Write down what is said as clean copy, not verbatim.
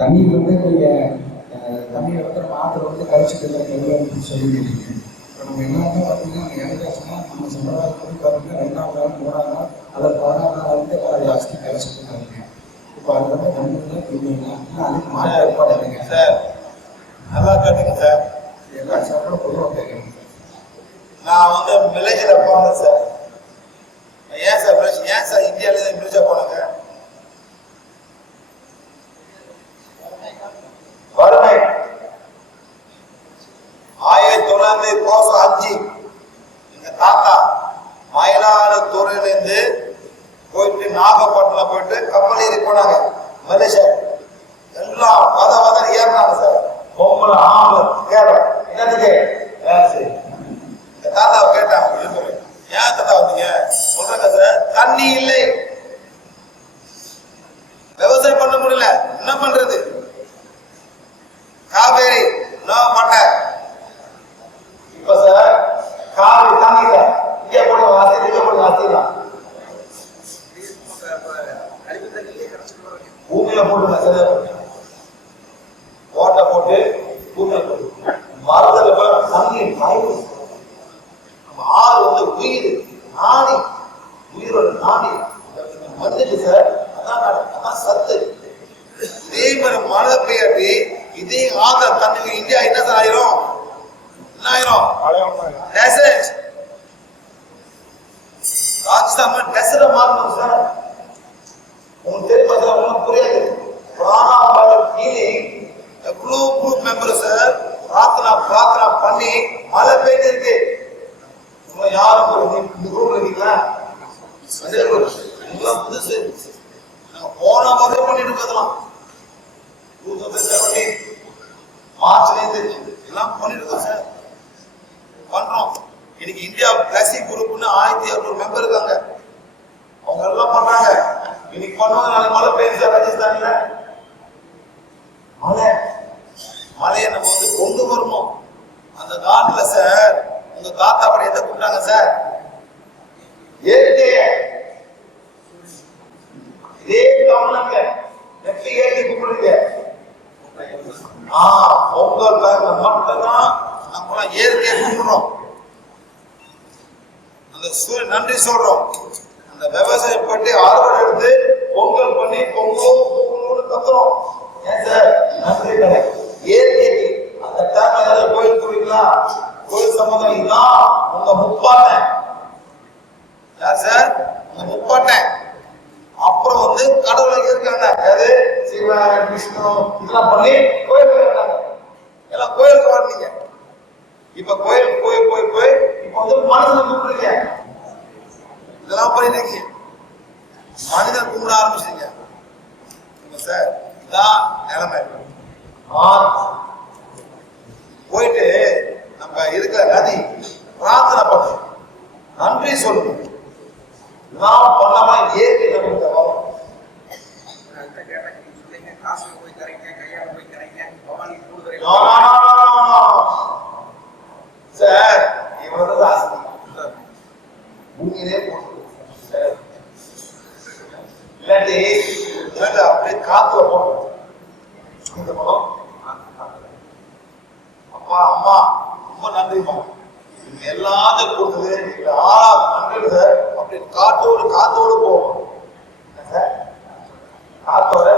தண்ணி வந்து நீங்கள் தண்ணியை வந்து நம்ம ஆற்றுல வந்து கழிச்சுட்டு இல்லைன்னு சொல்லியிருக்கீங்க. இப்போ நம்ம எல்லாருமே பார்த்தீங்கன்னா நம்ம இறந்தாச்சுன்னா நம்ம சம்பிரதாயப்படி பார்த்தீங்கன்னா 2ஆம் நாள் 3ஆம் நாள் அல்லது 16ஆம் நாள் வந்து அதை அஸ்தி கழிச்சுட்டு இருக்காங்க. இப்போ அது வந்து தண்ணிங்களா தீர்ந்தீங்களா இல்லை அதுக்கு மாற்ற ஏற்பாடு இல்லைங்க சார்? நல்லா கேட்டுங்க சார். எல்லா சாரோட பொதுவாக கேட்குறேன். நான் வந்து வில்லேஜில் போனேன் சார். ஏன் சார் இந்தியாவிலேருந்து வில்லேஜாக போனாங்க? வறுமை 1905 எங்க தாத்தா மயிலாடுதுறையிலேருந்து போயிட்டு நாகப்பட்டினம் போயிட்டு கப்பல் ஏறி போனாங்க மலேசியா. எல்லாம் வத ஏறினாங்க சார். பொம்பளை ஆம்பளை கேரளம் என்னதுக்கு எங்க தாத்தாவை கேட்டாங்க, ஏன் தாத்தா வந்தீங்க? சொல்றாங்க சார், தண்ணி இல்லை, விவசாயம் பண்ண முடியல, என்ன பண்றது? காவேரி பண்ண இப்ப சார் காவேரி தண்ணியில இங்கே போடுங்க ஆஸ்தி, இங்கே போடுங்க ஆஸ்திதான் பூமியில போட்டுங்க சார். ஓட்டை போட்டு பூமியில போட்டு மரத்துல போய் தண்ணி நம்ம ஆறு வந்து உயிர் நாடி, உயிரோட நாடி வந்துட்டு சார். அதான் சத்து. இதே மாதிரி மழை பெய்யாட்டி இதே ஆந்திர தண்ணி இந்தியா என்ன சார் ஆயிரும்? என்ன ஆயிரும்? டெசர்ட். ராஜஸ்தான் டெசர்ட் மாறணும் சார். உங்களுக்கு தெரியுமா சார்? உங்களுக்கு புரியாது. எவ்வளோ குரூப் மெம்பர் சார் பிரார்த்தனா பண்ணி மழை பெய்து இருக்கு. யாரும் இந்த குரூப்ல இருக்கீங்களா? புதுசு போன வகை பண்ணிட்டு போதலாம். 2017 மார்ச்லேருந்து எல்லாம் பண்ணிட்டு இருக்கோம் சார். பண்றோம். இன்னைக்கு இந்தியா பிளாஸ்டிக் குரூப்னு 1600 மெம்பர் இருக்காங்க. அவங்க எல்லாம் பண்றாங்க. இன்னைக்கு பண்ணுவாங்க, நாளைக்கு மழை பெய்யுது சார். ராஜஸ்தான்ல மழையை நம்ம வந்து கொண்டு வரணும். அந்த காட்டுல சார் உங்க தாத்தா படி எதை கூப்பிட்டாங்க சார்? ஏற்கைய இதே கவனங்க எப்படி ஏற்றி கூப்பிடுங்க. பொங்கல் மட்டும்தான் நம்ம இயற்கையை கும்பிடுறோம். அந்த சூரியன் நன்றி சொல்றோம். அந்த விவசாயம் பற்றி அறுவடை எடுத்து பொங்கல் பண்ணி பொங்கலோடு கத்துறோம். ஏன் சார்? நன்றி கடை இயற்கைக்கு. அந்த டைம் ஏதாவது கோயில் போறீங்களா? கோயில் சம்பந்தம் இதுதான் உங்க முப்பாட்டன். யார் சார்? உங்க முப்பாட்டன். அப்புறம் வந்து கடவுளை இருக்காங்க. அது சிவன் விஷ்ணு இதெல்லாம் பண்ணி கோயிலுக்கு வந்தாங்க. எல்லாம் கோயிலுக்கு வரீங்க. இப்ப கோயில் போய் இப்ப வந்து மனுஷனை கூப்பிடுறீங்க. இதெல்லாம் பண்ணிருக்கீங்க. மனிதன் கும்பிட ஆரம்பிச்சிருங்க சார். இதான் நிலைமை. போயிட்டு நம்ம இருக்கிற நதி பிரார்த்தனை பண்ணு, நன்றி சொல்லணும். நாம் பண்ணாம இயற்கை நமக்கு வரும். சார் இவ்வளவு ஆசை பூமியிலே போட்டு இல்லாட்டி அப்படியே காத்துல போட்டோம். இந்த படம் அப்பா அம்மா ரொம்ப நன்றிமா, எல்லாத்தையும் கொடுத்தது நன்றி சார். அப்படி காத்தோடு போவோம் சார். காத்தோட